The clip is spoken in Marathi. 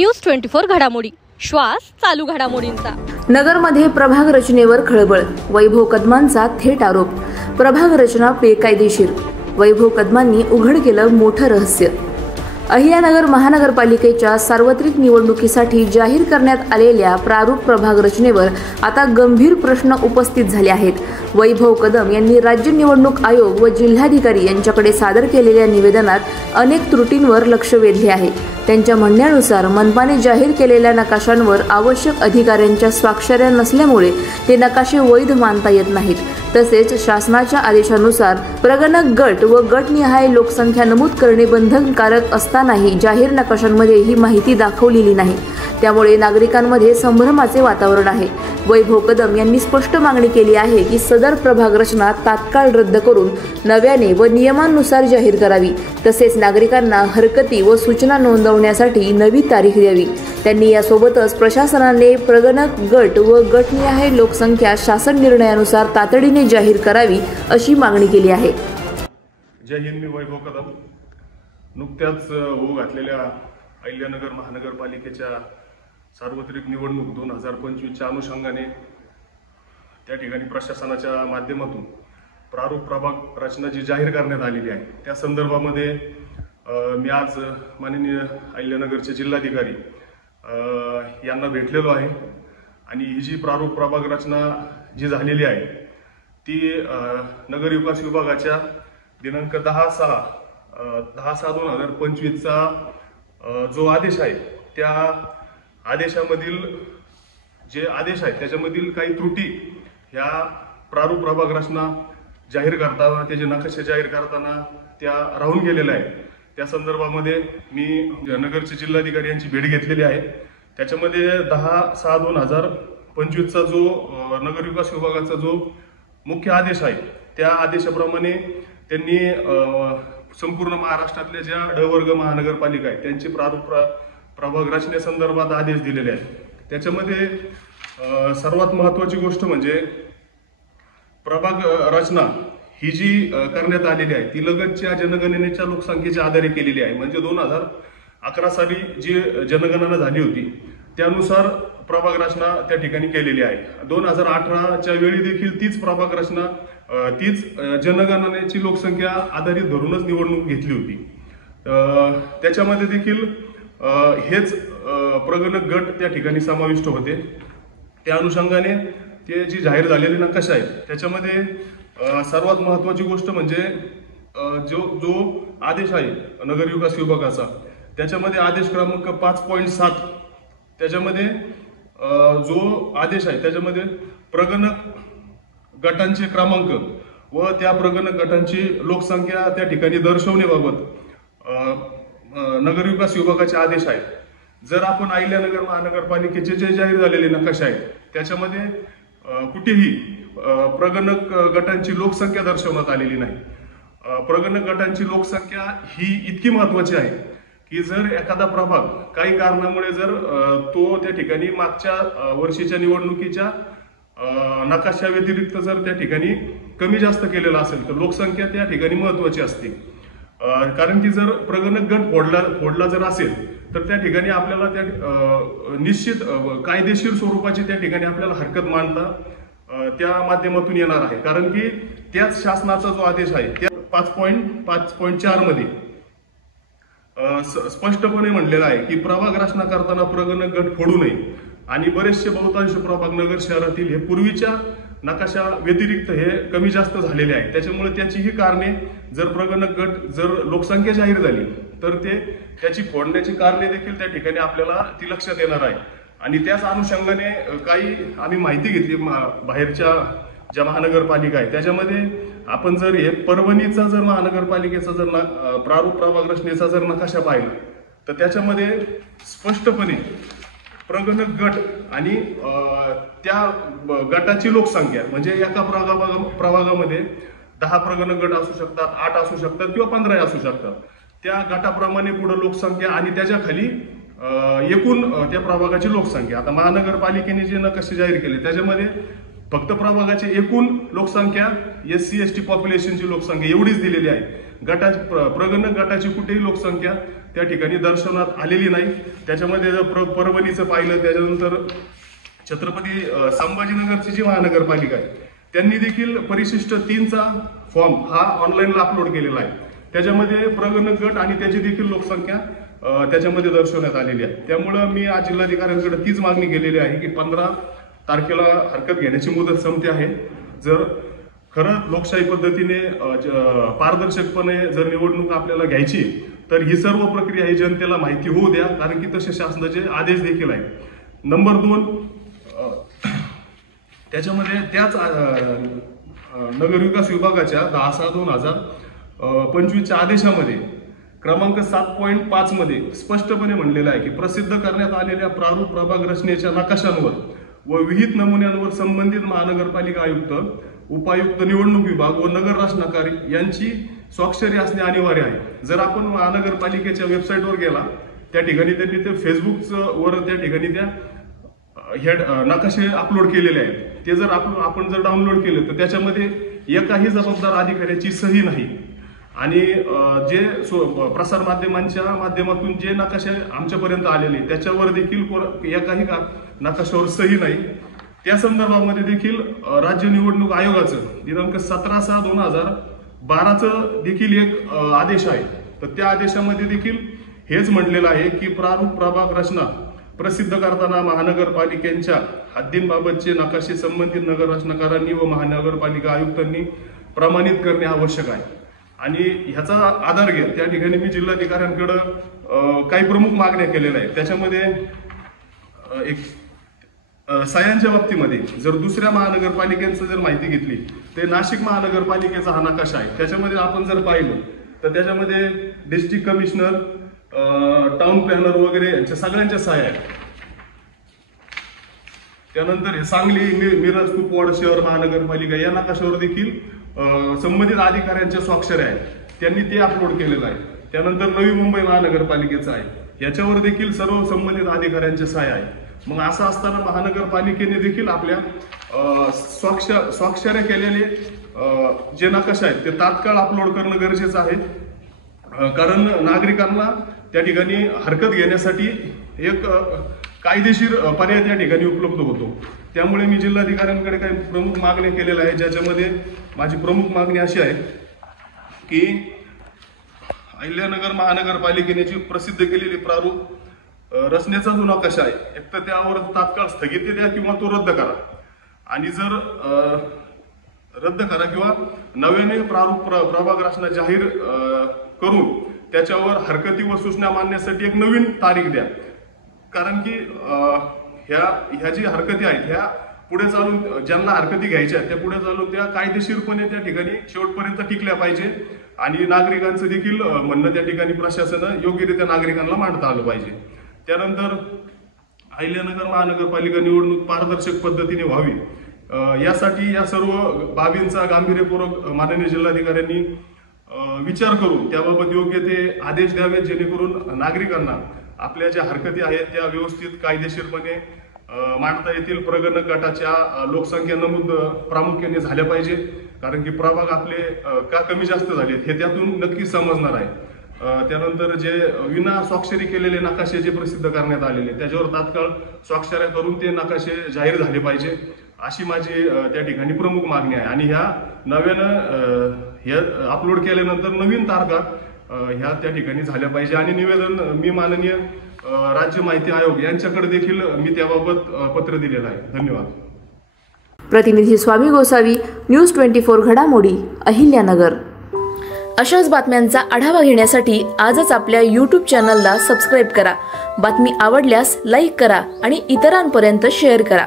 न्यूज 24 घडामोडी, श्वास चालू घडामोडींचा। नगरमध्ये प्रभाग रचनेवर खळबळ, वैभव कदमांचा थेट आरोप। प्रभाग रचना बेकायदेशीर, वैभव कदमांनी उघड केलं मोठं रहस्य। अहिल्यानगर महानगरपालिकेच्या सार्वत्रिक निवडणुकीसाठी जाहीर करण्यात आलेल्या प्रारूप प्रभाग रचनेवर आता गंभीर प्रश्न उपस्थित झाले आहेत। वैभव कदम यांनी राज्य निवडणूक आयोग व जिल्हाधिकारी यांच्याकडे सादर केलेल्या निवेदनात अनेक त्रुटींवर लक्ष वेधले आहे। त्यांच्या म्हणण्यानुसार मनपाने जाहीर केलेल्या नकाशांवर आवश्यक अधिकाऱ्यांच्या स्वाक्षऱ्या नसल्यामुळे ते नकाशे वैध मानता येत नाहीत। तसेच शासनाच्या आदेशानुसार प्रगणक गट व गटनिहाय लोकसंख्या नमूद करणे बंधनकारक असतानाही जाहीर नकाशांमध्ये ही माहिती दाखवलेली नाही। त्यामुळे नागरिकांमध्ये संभ्रमाचे वातावरण आहे। वैभव कदम यांनी स्पष्ट मागणी केली आहे की सदर प्रभाग रचना तात्काळ रद्द करून नव्याने व नियमांनुसार जाहीर करावी। तसेच नागरिकांना हरकती व सूचना नोंदवण्यासाठी नवी तारीख द्यावी। त्यांनी यासोबतच प्रशासनाने प्रगणक गट व गटनिहाय लोकसंख्या शासन निर्णयानुसार तातडीने जाहीर करावी अशी मागणी केली आहे। जय हिंद। मी वैभव कदम। नुकत्याच होऊ घातलेल्या अहिल्यानगर महानगरपालिकेच्या सार्वत्रिक निवडणूक 2025च्या अनुषंगाने त्या ठिकाणी प्रशासनाच्या माध्यमातून प्रारूप प्रभाग रचना जी जाहीर करण्यात आलेली आहे त्या संदर्भामध्ये मी आज माननीय अहिल्यानगरचे जिल्हाधिकारी यांना भेटलेलो आहे आणि ही जी प्रारूप प्रभाग रचना जी झालेली आहे ती नगर विकास विभागाच्या दिनांक 10/6/2025चा जो आदेश आहे त्या आदेशामधील जे आदेश आहेत त्याच्यामधील काही त्रुटी ह्या प्रारूप प्रभाग रचना जाहीर करताना त्याचे नकाशे जाहीर करताना त्या राहून गेलेल्या आहेत। त्या संदर्भामध्ये मी नगरचे जिल्हाधिकारी यांची भेट घेतलेली आहे। त्याच्यामध्ये 10/6/2025चा जो नगर विकास विभागाचा जो मुख्य आदेश आहे त्या आदेशाप्रमाणे त्यांनी संपूर्ण महाराष्ट्रातल्या ज्या ड वर्ग महानगरपालिका आहेत त्यांची प्रारूप प्रभाग रचनेसंदर्भात आदेश दिलेले आहेत। त्याच्यामध्ये सर्वात महत्त्वाची गोष्ट म्हणजे प्रभाग रचना ही जी करण्यात आलेली आहे ती लगतच्या जनगणनेच्या लोकसंख्येच्या आधारे केलेली आहे। म्हणजे 2011 साली जी जनगणना झाली होती त्यानुसार प्रभाग रचना त्या ठिकाणी केलेली आहे। 2018च्या वेळी देखील तीच प्रभाग रचना तीच जनगणनेची लोकसंख्या आधारित धरूनच निवडणूक घेतली होती। त्याच्यामध्ये देखील हेच प्रगणक गट त्या ठिकाणी समाविष्ट होते। त्या अनुषंगाने ते जी जाहीर झालेले नकाशा आहेत त्याच्यामध्ये सर्वात महत्त्वाची गोष्ट म्हणजे जो आदेश आहे नगर विकास विभागाचा त्याच्यामध्ये आदेश क्रमांक 5.7 त्याच्यामध्ये जो आदेश आहे त्याच्यामध्ये प्रगणक गटांचे क्रमांक व त्या प्रगणक गटांची लोकसंख्या त्या ठिकाणी दर्शवण्याबाबत नगर विकास विभागाचे आदेश आहेत। जर आपण अहिल्यानगर महानगरपालिकेचे जे जाहीर झालेले नकाशे आहेत त्याच्यामध्ये कुठेही प्रगणक गटांची लोकसंख्या दर्शवण्यात आलेली नाही। प्रगणक गटांची लोकसंख्या ही इतकी महत्त्वाची आहे की जर एखादा प्रभाग काही कारणामुळे जर तो त्या ठिकाणी मागच्या वर्षीच्या निवडणुकीच्या नकाशा व्यतिरिक्त जर त्या ठिकाणी कमी जास्त केलेला असेल तर लोकसंख्या त्या ठिकाणी महत्त्वाची असते। कारण की जर प्रगणक गट फोडला जर असेल तर त्या ठिकाणी आपल्याला त्या निश्चित कायदेशीर स्वरूपाची त्या ठिकाणी आपल्याला हरकत मांडता त्या माध्यमातून येणार आहे। कारण की त्याच शासनाचा जो आदेश आहे त्या 5.4 मध्ये स्पष्टपणे म्हणलेला आहे की प्रभाग रचना करताना प्रगणक गट फोडू नये आणि बरेचसे बहुतांश प्रभाग नगर शहरातील हे पूर्वीच्या नकाशा व्यतिरिक्त हे कमी जास्त झालेले आहे। त्याच्यामुळे त्याचीही कारणे जर प्रगणक गट जर लोकसंख्या जाहीर झाली तर त्याची फोडण्याची कारणे देखील त्या ठिकाणी आपल्याला ती लक्षात येणार आहे। आणि त्याच अनुषंगाने काही आम्ही माहिती घेतली बाहेरच्या ज्या महानगरपालिका आहे त्याच्यामध्ये आपण जर हे परभणीचा जर महानगरपालिकेचा जर प्रारूप प्रभाग रचनेचा जर नकाशा पाहिला तर त्याच्यामध्ये स्पष्टपणे प्रगणक गट आणि त्या गटाची लोकसंख्या म्हणजे एका प्रभागामध्ये 10 प्रगणक गट असू शकतात, 8 असू शकतात किंवा 15 असू शकतात। त्या गटाप्रमाणे पुढे लोकसंख्या आणि त्याच्या खाली एकूण त्या प्रभागाची लोकसंख्या। आता महानगरपालिकेने जे नकाशे जाहीर केले त्याच्यामध्ये फक्त प्रभागाची एकूण लोकसंख्या SC ST पॉप्युलेशनची लोकसंख्या एवढीच दिलेली आहे। प्रगणक गटाची कुठेही लोकसंख्या त्या ठिकाणी दर्शवण्यात आलेली नाही. त्याच्यामध्ये जर परभणीचं पाहिलं, त्याच्यानंतर छत्रपती संभाजीनगरची जी महानगरपालिका आहे त्यांनी देखील परिशिष्ट 3चा फॉर्म हा ऑनलाईनला अपलोड केलेला आहे. त्याच्यामध्ये प्रगणक गट आणि त्याची देखील लोकसंख्या त्याच्यामध्ये दर्शवण्यात आलेली आहे. त्यामुळं मी आज जिल्हाधिकाऱ्यांकडे तीच मागणी केलेली आहे की 15 तारखेला हरकत घेण्याची मुदत संपते आहे. जर खरं लोकशाही पद्धतीने पारदर्शकपणे जर निवडणूक आपल्याला घ्यायची तर ही सर्व प्रक्रिया ही जनतेला माहिती होऊ द्या, कारण की तसे शासनाचे आदेश देखील आहेत. नंबर 2, त्याच्यामध्ये त्याच नगरविकास विभागाच्या 10/6/2025च्या आदेशामध्ये क्रमांक 7.5 मध्ये स्पष्टपणे म्हणलेलं आहे की प्रसिद्ध करण्यात आलेल्या प्रारूप प्रभाग रचनेच्या नकाशांवर व विहित नमुन्यांवर संबंधित महानगरपालिका आयुक्त, उपायुक्त, निवडणूक विभाग व नगर रचनाकारी यांची स्वाक्षरी असणे अनिवार्य आहे. जर आपण महानगरपालिकेच्या वेबसाईटवर गेला, त्या ठिकाणी त्यांनी ते फेसबुकवर त्या ठिकाणी त्या नकाशे अपलोड केलेले आहेत. ते जर आपण जर डाउनलोड केले तर त्याच्यामध्ये एकाही जबाबदार अधिकाऱ्याची सही नाही. आणि जे प्रसार माध्यमांच्या माध्यमातून जे नकाशे आमच्यापर्यंत आलेले त्याच्यावर देखील एकाही नकाशावर सही नाही. त्या संदर्भामध्ये देखील राज्य निवडणूक आयोगाचं दिनांक 17/6/2012चं देखील एक आदेश आहे. तर त्या आदेशामध्ये देखील हेच म्हटलेलं आहे की प्रारूप प्रभाग रचना प्रसिद्ध करताना महानगरपालिकेच्या हद्दींबाबतचे नकाशे संबंधित नगर रचनाकारांनी व महानगरपालिका आयुक्तांनी प्रमाणित करणे आवश्यक आहे. आणि ह्याचा आधार घेत त्या ठिकाणी मी जिल्हाधिकाऱ्यांकडे काही प्रमुख मागण्या केलेल्या आहेत. त्याच्यामध्ये एक सह्यांच्या बाबतीमध्ये जर दुसऱ्या महानगरपालिकेचं जर माहिती घेतली तर नाशिक महानगरपालिकेचा हा नकाशा आहे. त्याच्यामध्ये आपण जर पाहिलं तर त्याच्यामध्ये डिस्ट्रिक्ट कमिशनर, टाउन प्लॅनर वगैरे यांच्या सगळ्यांच्या सह्या आहेत. त्यानंतर हे सांगली, मिरज, कुपवाड शहर महानगरपालिका या नकाशावर देखील संबंधित अधिकाऱ्यांच्या स्वाक्षऱ्या आहेत. त्यांनी ते अपलोड केलेलं आहे. त्यानंतर नवी मुंबई महानगरपालिकेचं आहे, याच्यावर देखील सर्व संबंधित अधिकाऱ्यांच्या सह्या आहेत. मग असं असताना महानगरपालिकेने देखील आपल्या स्वाक्षऱ्या केलेले जे नकाशा आहेत ते तात्काळ अपलोड करणं गरजेचं आहे. कारण नागरिकांना त्या ठिकाणी हरकत घेण्यासाठी एक कायदेशीर पर्याय त्या ठिकाणी उपलब्ध होतो. त्यामुळे मी जिल्हाधिकाऱ्यांकडे काही प्रमुख मागण्या केलेल्या आहेत, ज्याच्यामध्ये माझी प्रमुख मागणी अशी आहे की अहिल्यानगर महानगरपालिकेने जी प्रसिद्ध केलेली प्रारूप रचनेचा जो नकाशा आहे एक तर त्यावर तात्काळ स्थगिती द्या किंवा तो रद्द करा. आणि जर रद्द करा किंवा नव्याने प्रारूप प्रभाग रचना जाहीर करून त्याच्यावर हरकती व सूचना मांडण्यासाठी एक नवीन तारीख द्या. कारण की ह्या जी हरकती आहेत ह्या पुढे चालून ज्यांना हरकती घ्यायच्या आहेत त्या पुढे चालून त्या कायदेशीरपणे त्या ठिकाणी शेवटपर्यंत टिकल्या पाहिजे. आणि नागरिकांचं देखील म्हणणं त्या ठिकाणी प्रशासनानं योग्यरित्या नागरिकांना मांडता आलं पाहिजे. त्यानंतर अहिल्यानगर महानगरपालिका निवडणूक पारदर्शक पद्धतीने व्हावी यासाठी या सर्व बाबींचा गांभीर्यपूर्वक माननीय जिल्हाधिकाऱ्यांनी विचार करून त्याबाबत योग्य ते आदेश द्यावेत, जेणेकरून नागरिकांना आपल्या ज्या हरकती आहेत त्या व्यवस्थित कायदेशीरपणे मांडता येतील. प्रगणक गटाच्या लोकसंख्या नमूद प्रामुख्याने झाल्या पाहिजे, कारण की प्रभाग आपले का कमी जास्त झालेत हे त्यातून नक्कीच समजणार आहे. त्यानंतर जे विना स्वाक्षरी केलेले नकाशे जे प्रसिद्ध करण्यात आलेले त्याच्यावर तात्काळ स्वाक्षऱ्या करून ते नकाशे जाहीर झाले पाहिजे, अशी माझी त्या ठिकाणी प्रमुख मागणी आहे. आणि ह्या नव्यानं हे अपलोड केल्यानंतर नवीन तारखा ह्या त्या ठिकाणी झाल्या पाहिजे. आणि निवेदन मी माननीय राज्य माहिती आयोग यांच्याकडे देखील मी त्याबाबत पत्र दिलेलं आहे. धन्यवाद. प्रतिनिधी स्वामी गोसावी, न्यूज 24 घडामोडी, अहिल्यानगर. अशाच बातम्यांचा आढावा घेण्यासाठी आजच आपल्या YouTube चॅनलला सबस्क्राईब करा. बातमी आवडल्यास लाईक करा आणि इतरांपर्यंत शेअर करा.